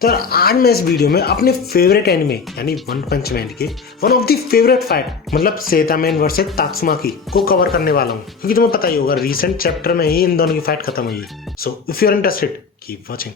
तो आज मैं इस वीडियो में अपने फेवरेट एनिमे यानी वन पंच मैन के one of the favourite fight मतलब सेता मैन वर्सेस तात्सुमाकी को कवर करने वाला हूँ, क्योंकि तुम्हें पता ही होगा रिसेंट चैप्टर में ही इन दोनों की फाइट खत्म हुई है। So if you are interested keep watching.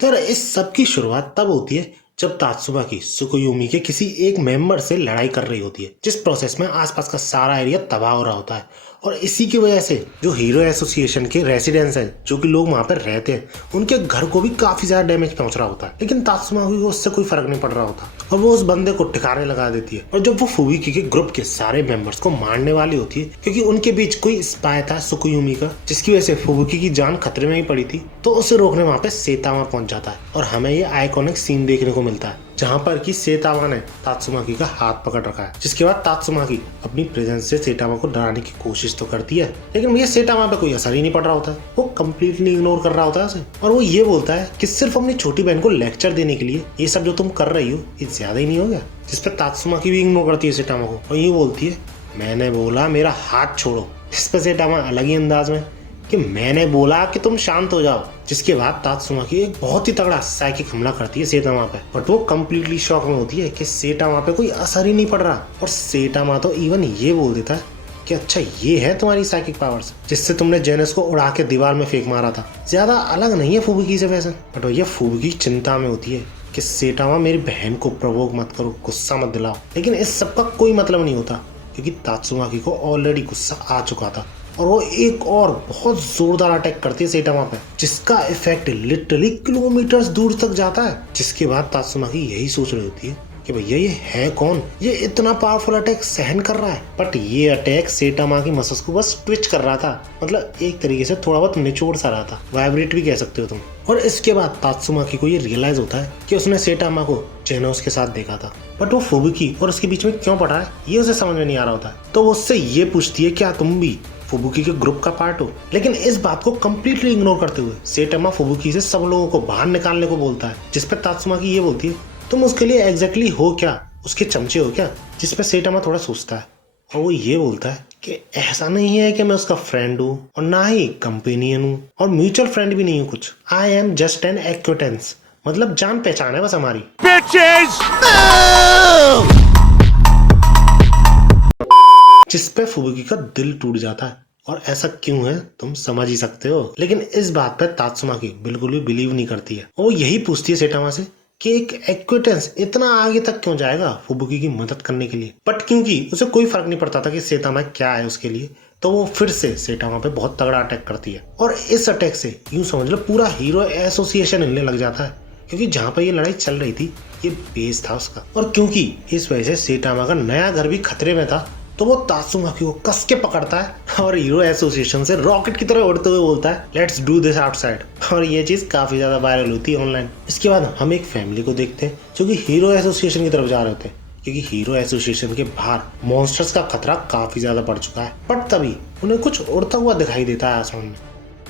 तो इस सब की शुरुआत तब होती है जब तात्सुमाकी सुकुयोमी के किसी एक मेंबर से लड़ाई कर रही होती है, जिस प्रोसेस में आसपास का सारा एरिया तबाह हो रहा होता है। और इसी की वजह से जो हीरो एसोसिएशन के रेसिडेंट्स हैं, जो कि लोग वहां पर रहते हैं, उनके घर को भी काफी ज्यादा डैमेज पहुंच रहा होता है। लेकिन तात्सुमाकी को उससे कोई फर्क नहीं पड़ रहा होता और वो उस बंदे को ठिकाने लगा देती है। और जब वो फुबिकी के ग्रुप के सारे मेंबर्स को मारने वाली होती है, क्योंकि उनके बीच कोई स्पाई था सुकुयोमी का, जिसकी वजह से फुबिकी की जान खतरे में ही पड़ी थी, तो उसे रोकने वहां पे सेतामा पहुंच जाता है। और हमें ये आइकॉनिक सीन देखने को मिलता है जहां पर कि सेतामा ने तात्सुमाकी का हाथ पकड़ रखा है, जिसके बाद तात्सुमाकी अपनी प्रेजेंस से सेतामा को डराने की कोशिश तो करती है, लेकिन भैया सेतामा पे कोई असर ही नहीं पड़ रहा होता है। वो कंप्लीटली इग्नोर कर रहा होता है उसे, और वो ये बोलता है कि सिर्फ अपनी छोटी बहन को लेक्चर देने के लिए ये सब जो तुम कर रही हो ये ज्यादा ही नहीं हो गया। जिसपे तात्सुमाकी भी इग्नोर करती है सेतामा को और ये बोलती है, मैंने बोला मेरा हाथ छोड़ो। इस पे सेतामा अलग ही अंदाज में कि मैंने बोला कि तुम शांत हो जाओ। जिसके बाद तात्सुमाकी एक बहुत ही तगड़ा साइकिक हमला करती है सेतामा पे, बट वो कंप्लीटली शॉक में होती है कि सेतामा पे कोई असर ही नहीं पड़ रहा। और सेतामा तो इवन ये बोल देता है कि अच्छा ये है तुम्हारी साइकिक पावर्स, जिससे तुमने जेनस को उड़ा के दीवार में फेंक मारा था। ज्यादा अलग नहीं है फुबिकी से वैसे, बट ये फुबिकी चिंता में होती है कि सेतामा मेरी बहन को प्रवोक मत करो, गुस्सा मत दिलाओ। लेकिन इस सब का कोई मतलब नहीं होता, क्योंकि तात्सुमाकी को ऑलरेडी गुस्सा आ चुका था और वो एक और बहुत जोरदार अटैक करती है सेतामा पे, जिसका इफेक्ट लिटरली किलोमीटर्स दूर तक जाता है। जिसके बाद तात्सुमाकी यही सोच रही होती है कि भैया ये है कौन, ये इतना पावरफुल अटैक सहन कर रहा है। बट ये अटैक सेतामा की मसल्स को बस ट्विच कर रहा था, मतलब एक तरीके से थोड़ा बहुत निचोड़ सा रहा था, वाइब्रेट भी कह सकते हो तुम। और इसके बाद तात्सुमाकी को ये रियलाइज होता है कि उसने सेतामा को जेनोस के साथ देखा था, बट वो फुबिकी और उसके बीच में क्यों पड़ा है ये उसे समझ में नहीं आ रहा होता है। तो वो उससे ये पूछती है क्या तुम भी फुबुकी के ग्रुप का पार्ट हो। लेकिन इस बात को कंप्लीटली इग्नोर करते हुए सेतामा फुबुकी से सब लोगों को बाहर निकालने को बोलता है, जिसपे तात्सुमाकी ये बोलती है तुम उसके लिए एग्जैक्टली हो क्या, उसके चमचे हो क्या। जिसपे सेतामा थोड़ा सोचता है और वो ये बोलता है कि ऐसा नहीं है कि मैं उसका फ्रेंड हूँ और ना ही कंपेनियन हूँ और म्यूचुअल फ्रेंड भी नहीं हूँ कुछ। आई एम जस्ट एन एक्वेटेंस, मतलब जान पहचान है बस हमारी। जिसपे फुबुकी का दिल टूट जाता है, और ऐसा क्यों है तुम समझ ही सकते हो। लेकिन इस बात पे तात्सुमाकी बिल्कुल भी बिलीव नहीं करती है। वो यही पूछती है सेतामा से कि एक एक्वेटेंस इतना आगे तक क्यों जाएगा फुबुकी की मदद करने के लिए। बट क्योंकि उसे कोई फर्क नहीं पड़ता था कि सेतामा क्या है उसके लिए, तो वो फिर से सेतामा पे बहुत तगड़ा अटैक करती है। और इस अटैक से यूं समझ लो पूरा हीरो एसोसिएशन हिलने लग जाता है, क्योंकि जहां पर ये लड़ाई चल रही थी ये बेस था उसका। और क्योंकि इस वजह से सेतामा का नया घर भी खतरे में था, तो वो तात्सुमाकी को कस के पकड़ता है और हीरो एसोसिएशन से रॉकेट की तरह उड़ते हुए बोलता है लेट्स डू दिस आउटसाइड। और ये चीज काफी ज्यादा वायरल होती है ऑनलाइन। इसके बाद हम एक फैमिली को देखते हैं जो कि हीरो एसोसिएशन की तरफ जा रहे होते हैं, क्योंकि हीरो एसोसिएशन के बाहर मॉन्स्टर्स का खतरा काफी ज्यादा बढ़ चुका है। बट तभी उन्हें कुछ उड़ता हुआ दिखाई देता है आसमान में,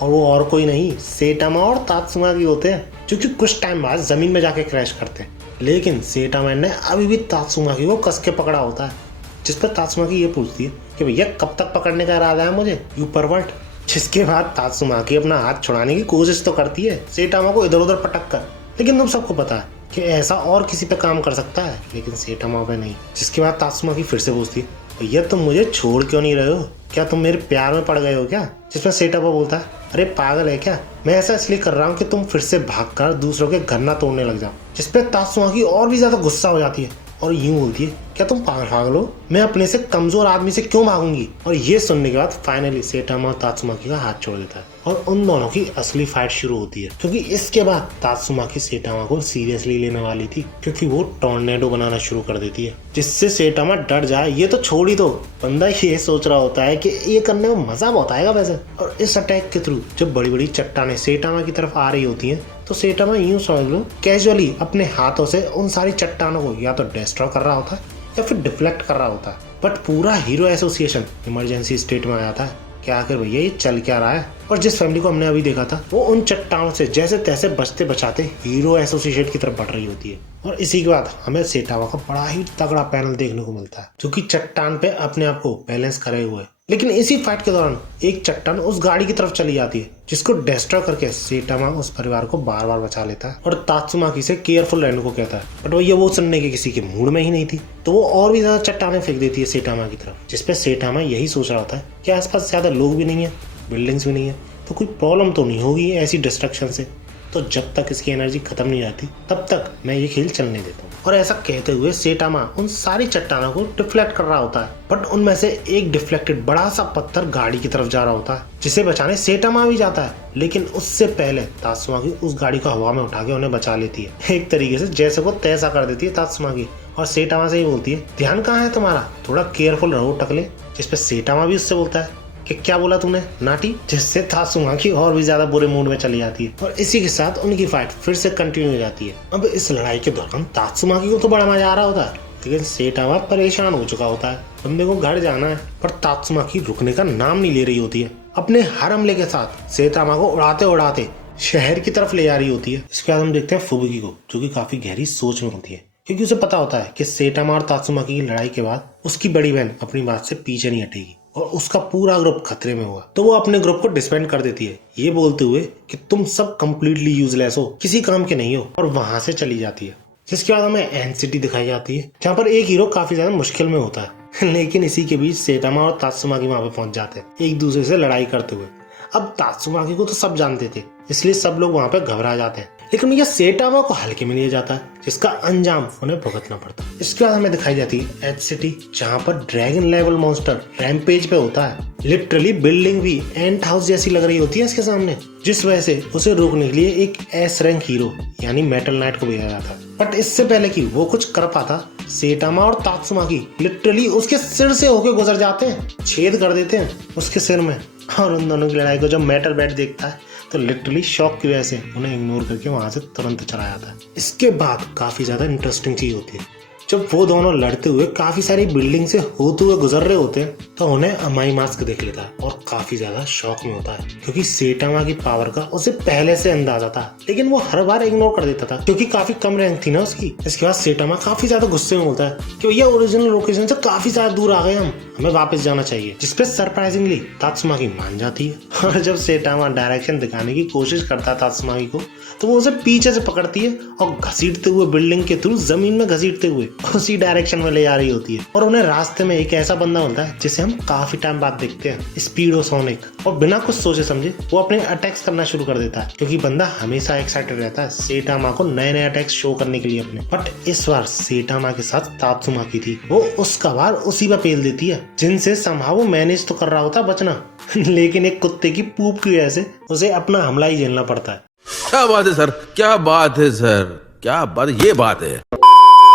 और वो और कोई नहीं सेतामा और तात्सुमाकी होते हैं, जो कि कुछ टाइम बाद जमीन में जाके क्रैश करते हैं। लेकिन सेतामा ने अभी भी तात्सुमाकी को कस के पकड़ा होता है, जिस पर तात्सुमाकी ये पूछती है कि भैया कब तक पकड़ने का इरादा है मुझे, यू परवर्ट। जिसके बाद तात्सुमाकी अपना हाथ छुड़ाने की कोशिश तो करती है सेतामा को इधर उधर पटक कर, लेकिन तुम सबको पता है कि ऐसा और किसी पे काम कर सकता है, लेकिन सेतामा पे नहीं। जिसके बाद तात्सुमाकी फिर से पूछती है भैया तुम मुझे छोड़ क्यों नहीं रहे हो, क्या तुम मेरे प्यार में पड़ गए हो क्या। जिसमें सेतामा बोलता है अरे पागल है क्या, मैं ऐसा इसलिए कर रहा हूँ कि तुम फिर से भागकर दूसरों के घर ना तोड़ने लग जाओ। जिसपे तात्सुमाकी और भी ज्यादा गुस्सा हो जाती है और यूं बोलती है क्या तुम पागल हो, मैं अपने से कमजोर आदमी से क्यों भागूंगी। और ये सुनने के बाद फाइनली सेतामा तात्सुमाकी का हाथ छोड़ देता है और उन दोनों की असली फाइट शुरू होती है। क्योंकि इसके बाद तात्सुमाकी सेतामा को सीरियसली लेने वाली थी, क्योंकि वो टॉर्नेडो बनाना शुरू कर देती है, जिससे सेतामा डर जाए ये तो छोड़ ही दो। बंदा ये सोच रहा होता है कि ये करने में मजा बहुत आएगा वैसे। और इस अटैक के थ्रू जब बड़ी बड़ी चट्टानें सेतामा की तरफ आ रही होती हैं, तो सेतामा यूं समझ लो कैजुअली अपने हाथों से उन सारी चट्टानों को या तो डिस्ट्रॉय कर रहा होता है या फिर डिफ्लेक्ट कर रहा होता है। बट पूरा हीरो एसोसिएशन इमरजेंसी स्टेट में आ जाता है कि आखिर भैया ये चल क्या रहा है। और जिस फैमिली को हमने अभी देखा था वो उन चट्टानों से जैसे तैसे बचते बचाते हीरो एसोसिएट की तरफ बढ़ रही होती है। और इसी के बाद हमें सेटामा का बड़ा ही तगड़ा पैनल देखने को मिलता है जो कि चट्टान पे अपने आप को बैलेंस करे हुए। लेकिन इसी फाइट के दौरान एक चट्टान उस गाड़ी की तरफ चली जाती है जिसको डिस्ट्रॉय करके सेटामा उस परिवार को बार बार बचा लेता है और तात्सुमाकी से केयरफुल रहने को कहता है। बट भैया वो सुनने के किसी के मूड में ही नहीं थी, तो वो और भी ज्यादा चट्टानें फेंक देती है सेटामा की तरफ, जिसपे सेटामा यही सोच रहा होता है कि आसपास ज्यादा लोग भी नहीं है, बिल्डिंग्स भी नहीं है, तो कोई प्रॉब्लम तो नहीं होगी ऐसी डिस्ट्रक्शन से। तो जब तक इसकी एनर्जी खत्म नहीं आती तब तक मैं ये खेल चलने देता हूँ। और ऐसा कहते हुए सेटामा उन सारी चट्टानों को डिफ्लेक्ट कर रहा होता है, बट उनमें से एक डिफ्लेक्टेड बड़ा सा पत्थर गाड़ी की तरफ जा रहा होता है जिसे बचाने सेटामा भी जाता है। लेकिन उससे पहले तात्सुमाकी उस गाड़ी को हवा में उठा के उन्हें बचा लेती है। एक तरीके से जैसे को तैसा कर देती है तात्सुमाकी और सेटामा से ही बोलती है, ध्यान कहाँ है तुम्हारा, थोड़ा केयरफुल रहो टकले। जिसपे सेटामा भी उससे बोलता है कि क्या बोला तूने नाटी, जिससे तात्सुमाकी और भी ज्यादा बुरे मूड में चली जाती है। और इसी के साथ उनकी फाइट फिर से कंटिन्यू हो जाती है। अब इस लड़ाई के दौरान तात्सुमाकी को तो बड़ा मजा आ रहा होता है, लेकिन सेटामा परेशान हो चुका होता है, बंदे को घर जाना है। पर तात्सुमाकी रुकने का नाम नहीं ले रही होती है। अपने हर हमले के साथ सेटामा को उड़ाते उड़ाते शहर की तरफ ले जा रही होती है। इसके बाद हम देखते हैं फुबुकी को, जो कि काफी गहरी सोच में होती है, क्योंकि उसे पता होता है कि सेटामा और तात्सुमाकी की लड़ाई के बाद उसकी बड़ी बहन अपनी बात से पीछे नहीं हटेगी और उसका पूरा ग्रुप खतरे में होगा। तो वो अपने ग्रुप को डिसबैंड कर देती है, ये बोलते हुए कि तुम सब कंप्लीटली यूजलेस हो, किसी काम के नहीं हो, और वहां से चली जाती है। जिसके बाद हमें एन सिटी दिखाई जाती है जहाँ पर एक हीरो काफी ज्यादा मुश्किल में होता है। लेकिन इसी के बीच सेटामा और तात्सुमाकी वहां पे पहुंच जाते हैं एक दूसरे से लड़ाई करते हुए। अब तात्सुमाकी को तो सब जानते थे, इसलिए सब लोग वहां पे घबरा जाते हैं, लेकिन यह सेटामा को हल्के में लिया जाता है जिसका अंजाम उन्हें भुगतना पड़ता है। इसके बाद हमें दिखाई जाती है एच सिटी, जहाँ पर ड्रैगन लेवल मॉन्स्टर रैम्पेज पे होता है। लिटरली बिल्डिंग भी एंट हाउस जैसी लग रही होती है इसके सामने, जिस वजह से उसे रोकने के लिए एक एस रैंक हीरो यानी मेटल नाइट को भेजा जाता है। बट इससे पहले कि वो कुछ कर पाता, सेटामा और तात्सुमाकी लिटरली उसके सिर से होके गुजर जाते हैं, छेद कर देते हैं उसके सिर में। और उन दोनों की लड़ाई को जब मेटल बैट देखता है तो लिटरली शॉक की वजह से उन्हें इग्नोर करके वहां से तुरंत चला जाता है। इसके बाद काफी ज्यादा इंटरेस्टिंग चीज होती है, जब वो दोनों लड़ते हुए काफी सारी बिल्डिंग से होते हुए गुजर रहे होते हैं तो उन्हें अमाई मास्क देख लेता है और काफी ज्यादा शॉक में होता है, क्योंकि सेटामा की पावर का उसे पहले से अंदाजा था, लेकिन वो हर बार इग्नोर कर देता था क्योंकि काफी कम रैंक थी ना उसकी। इसके बाद सेटामा काफी ज्यादा गुस्से में होता है कि भैया ओरिजिनल लोकेशन से काफी ज्यादा दूर आ गए हमें वापस जाना चाहिए, जिसपे सरप्राइजिंगली तात्सुमाकी मान जाती है। और जब सेटामा डायरेक्शन दिखाने की कोशिश करता है तात्सुमाकी को, तो वो उसे पीछे से पकड़ती है और घसीटते हुए बिल्डिंग के थ्रू जमीन में घसीटते हुए उसी डायरेक्शन में ले जा रही होती है। और उन्हें रास्ते में एक ऐसा बंदा मिलता है जिसे हम काफी टाइम बाद देखते हैं, स्पीडोसोनिक, और बिना कुछ सोचे समझे वो अपने अटैक्स करना शुरू कर देता है, क्योंकि बंदा हमेशा एक्साइटेड रहता है सेटामा को नए नए अटैक्स शो करने के लिए अपने। बट इस बार सेटामा के साथ तात्सुमाकी थी, वो उसका बार उसी पर पेल देती है, जिनसे समहाउ वो मैनेज तो कर रहा होता बचना, लेकिन एक कुत्ते की पूप की वजह से उसे अपना हमला ही झेलना पड़ता है। क्या बात है सर, क्या बात है सर, क्या बात, ये बात है।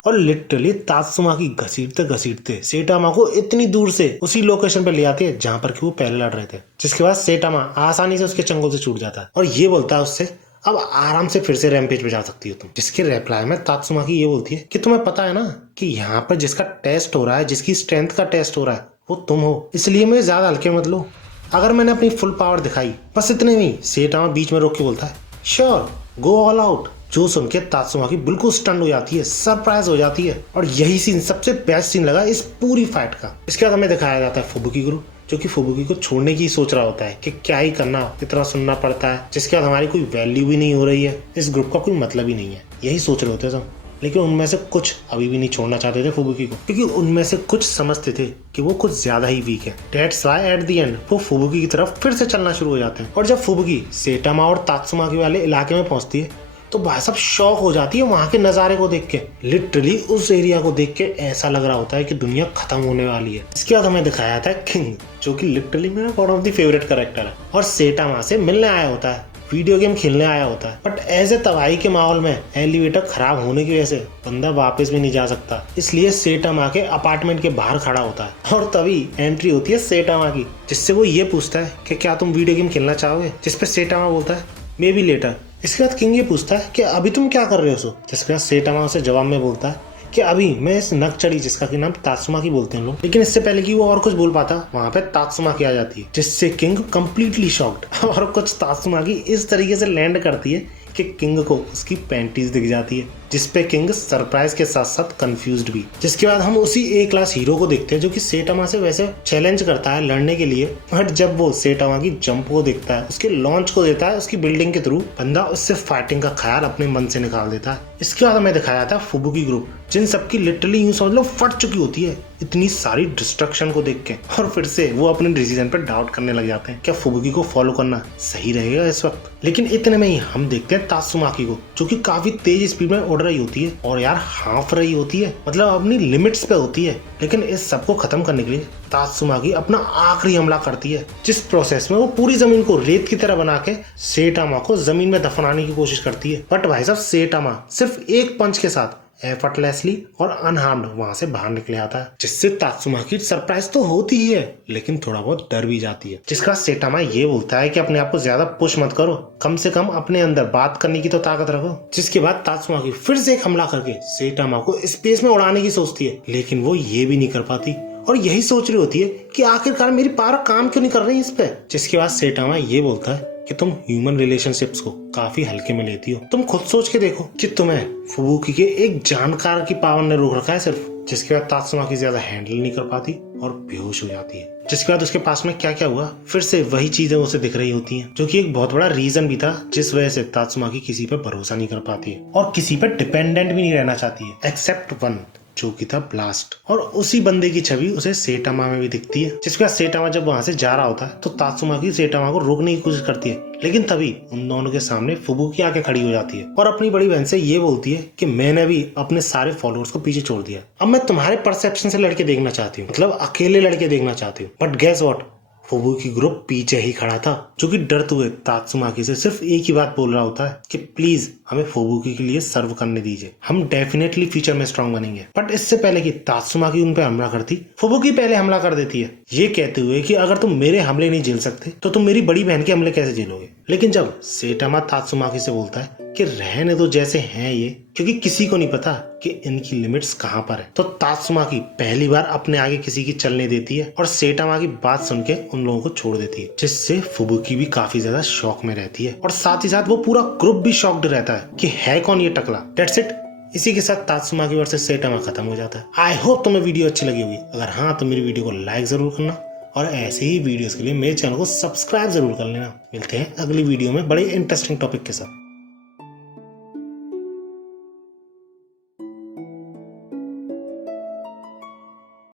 और लिटरली तात्सुमाकी घसीटते घसीटते सेटामा को इतनी दूर से उसी लोकेशन पे ले आती है जहाँ पर कि वो पहले लड़ रहे थे, जिसके बाद सेटामा आसानी से उसके चंगुल से छूट जाता है और ये बोलता है उससे, अब आराम से फिर से रैम्पेज पे जा सकती हो तुम। जिसके रिप्लाई में तात्सुमाकी ये बोलती है कि तुम्हें पता है ना कि यहाँ पर जिसका टेस्ट हो रहा है, जिसकी स्ट्रेंथ का टेस्ट हो रहा है, वो तुम हो, इसलिए मुझे ज्यादा हल्के मत लो। अगर मैंने अपनी फुल पावर दिखाई, बस इतने में सेटामा बीच में रोक के बोलता है, श्योर गो ऑल आउट। जो सुन के तात्सुमाकी बिल्कुल स्टन हो जाती है, सरप्राइज हो जाती है, और यही सीन सबसे बेस्ट सीन लगा इस पूरी फाइट का। इसके बाद हमें दिखाया जाता है फुबुकी गुरु, जो कि फुबुकी को छोड़ने की सोच रहा होता है कि क्या ही करना, इतना सुनना पड़ता है, जिसके बाद हमारी कोई वैल्यू भी नहीं हो रही है, इस ग्रुप का कोई मतलब ही नहीं है, यही सोच रहे होते सब। लेकिन उनमें से कुछ अभी भी नहीं छोड़ना चाहते थे फुबुकी को, क्योंकि उनमें से कुछ समझते थे कि वो कुछ ज्यादा ही वीक है। That's why at the end वो फुबुकी की तरफ फिर से चलना शुरू हो जाते हैं। और जब फुबुकी सेटामा और तात्सुमाकी वाले इलाके में पहुंचती है तो भाई साहब शॉक हो जाती है वहां के नजारे को देख के। लिटरली उस एरिया को देख के ऐसा लग रहा होता है कि दुनिया खत्म होने वाली है। इसके बाद हमें दिखाया था किंग, जो कि लिटरली मेरा one of the favourite character है, और सेटामा से मिलने आया होता है, वीडियो गेम खेलने आया होता है। बट ऐसे तबाही के माहौल में एलिवेटर खराब होने की वजह से बंदा वापस भी नहीं जा सकता, इसलिए सेटामा के अपार्टमेंट के बाहर खड़ा होता है। और तभी एंट्री होती है सेटामा की, जिससे वो ये पूछता है कि क्या तुम वीडियो गेम खेलना चाहोगे, जिसपे सेटामा बोलता है मे बी लेटर। इसके बाद किंग ये पूछता है कि अभी तुम क्या कर रहे हो, जिसके बाद सेटामा उसे जवाब में बोलता है कि अभी मैं इस नकचड़ी, जिसका कि नाम तात्सुमाकी बोलते हैं लोग, लेकिन इससे पहले कि वो और कुछ बोल पाता, वहां पे तात्सुमाकी आ जाती है, जिससे किंग कंप्लीटली शॉक्ड और कुछ तात्सुमाकी इस तरीके से लैंड करती है कि किंग को उसकी पैंटीज दिख जाती है, जिसपे किंग सरप्राइज के साथ साथ कंफ्यूज्ड भी। जिसके बाद हम उसी ए क्लास हीरो को देखते हैं जो कि सेटामा से वैसे चैलेंज करता है लड़ने के लिए, बट जब वो सेटामा की जंप को देखता है, उसके लॉन्च को देता है उसकी बिल्डिंग के थ्रू, बंदा उससे फाइटिंग का ख्याल अपने मन से निकाल देता है। इसके बाद हमें दिखाया था फुबुकी ग्रुप, जिन सबकी लिटरली यूं समझ लो फट चुकी होती है इतनी सारी डिस्ट्रक्शन को देख के, और फिर से वो अपने डिसीजन पर डाउट करने लग जाते हैं, क्या फुबुकी को फॉलो करना सही रहेगा इस वक्त। लेकिन इतने में ही हम देखते हैं तात्सुमाकी को, जो कि काफी तेज स्पीड में उड़ रही होती है और यार हाँफ रही होती है, मतलब अपनी लिमिट्स पे होती है। लेकिन इस सबको खत्म करने के लिए तात्सुमाकी अपना आखिरी हमला करती है, जिस प्रोसेस में वो पूरी जमीन को रेत की तरह बना के सेटामा को जमीन में दफनाने की कोशिश करती है। बट भाई साहब सेटामा सिर्फ एक पंच के साथ एफर्टलेसली और अनहार्म्ड वहां से बाहर निकले आता है, जिससे तात्सुमाकी सरप्राइज तो होती ही है लेकिन थोड़ा बहुत डर भी जाती है। जिसका सेटामा ये बोलता है कि अपने आप को ज्यादा पुश मत करो, कम से कम अपने अंदर बात करने की तो ताकत रखो। जिसके बाद तात्सुमाकी फिर से एक हमला करके सेटामा को स्पेस में उड़ाने की सोचती है, लेकिन वो ये भी नहीं कर पाती और यही सोच रही होती है कि आखिरकार मेरी पावर काम क्यों नहीं कर रही इस पे। जिसके बाद सेटामा ये बोलता है कि तुम ह्यूमन रिलेशनशिप्स को काफी हल्के में लेती हो, तुम खुद सोच के देखो कि तुम्हें फुबुकी के एक जानकार की पावर ने रोक रखा है सिर्फ। जिसके बाद तात्सुमाकी ज्यादा हैंडल नहीं कर पाती और बेहोश हो जाती है। जिसके बाद उसके पास में क्या क्या हुआ, फिर से वही चीजें उसे दिख रही होती हैं, जो कि एक बहुत बड़ा रीजन भी था जिस वजह से तात्सुमाकी किसी पे भरोसा नहीं कर पाती है और किसी पे डिपेंडेंट भी नहीं रहना चाहती है, एक्सेप्ट वन, जो कि था ब्लास्ट। और उसी बंदे की छवि उसे सेटामा में भी दिखती है। जिसके बाद सेटामा जब वहां से जा रहा होता है तो तात्सुमाकी सेटामा को रोकने की कोशिश करती है, लेकिन तभी उन दोनों के सामने फुबुकी आके खड़ी हो जाती है और अपनी बड़ी बहन से ये बोलती है कि मैंने भी अपने सारे फॉलोअर्स को पीछे छोड़ दिया, अब मैं तुम्हारे परसेप्शन से लड़के देखना चाहती हूँ, मतलब अकेले लड़के देखना चाहती हूँ। बट गेस व्हाट, फुबुकी ग्रुप पीछे ही खड़ा था, जो कि डरते हुए तात्सुमाकी से सिर्फ एक ही बात बोल रहा होता है कि प्लीज हमें फुबुकी के लिए सर्व करने दीजिए, हम डेफिनेटली फ्यूचर में स्ट्रांग बनेंगे। बट इससे पहले कि तात्सुमाकी उन पे हमला करती, फुबुकी पहले हमला कर देती है, ये कहते हुए कि अगर तुम मेरे हमले नहीं झेल सकते तो तुम मेरी बड़ी बहन के हमले कैसे झेलोगे। लेकिन जब सेटामा तात्सुमाकी से बोलता है कि रहने दो जैसे हैं ये, क्योंकि किसी को नहीं पता कि इनकी लिमिट्स कहां पर है, तो तात्सुमाकी पहली बार अपने आगे किसी की चलने देती है और सेटामा की बात सुन के उन लोगों को छोड़ देती है, जिससे फुबुकी भी काफी ज्यादा शॉक में रहती है और साथ ही साथ वो पूरा ग्रुप भी शॉक्ड रहता है कि है कौन ये टकला। That's it. इसी के साथ तात्सुमाकी वर्सेस सेटामा खत्म हो जाता है। आई होप तुम्हें वीडियो अच्छी लगी होगी, अगर हाँ तो मेरी वीडियो को लाइक जरूर करना और ऐसे ही वीडियोस के लिए मेरे चैनल को सब्सक्राइब जरूर कर लेना। मिलते हैं अगली वीडियो में बड़े इंटरेस्टिंग टॉपिक के साथ।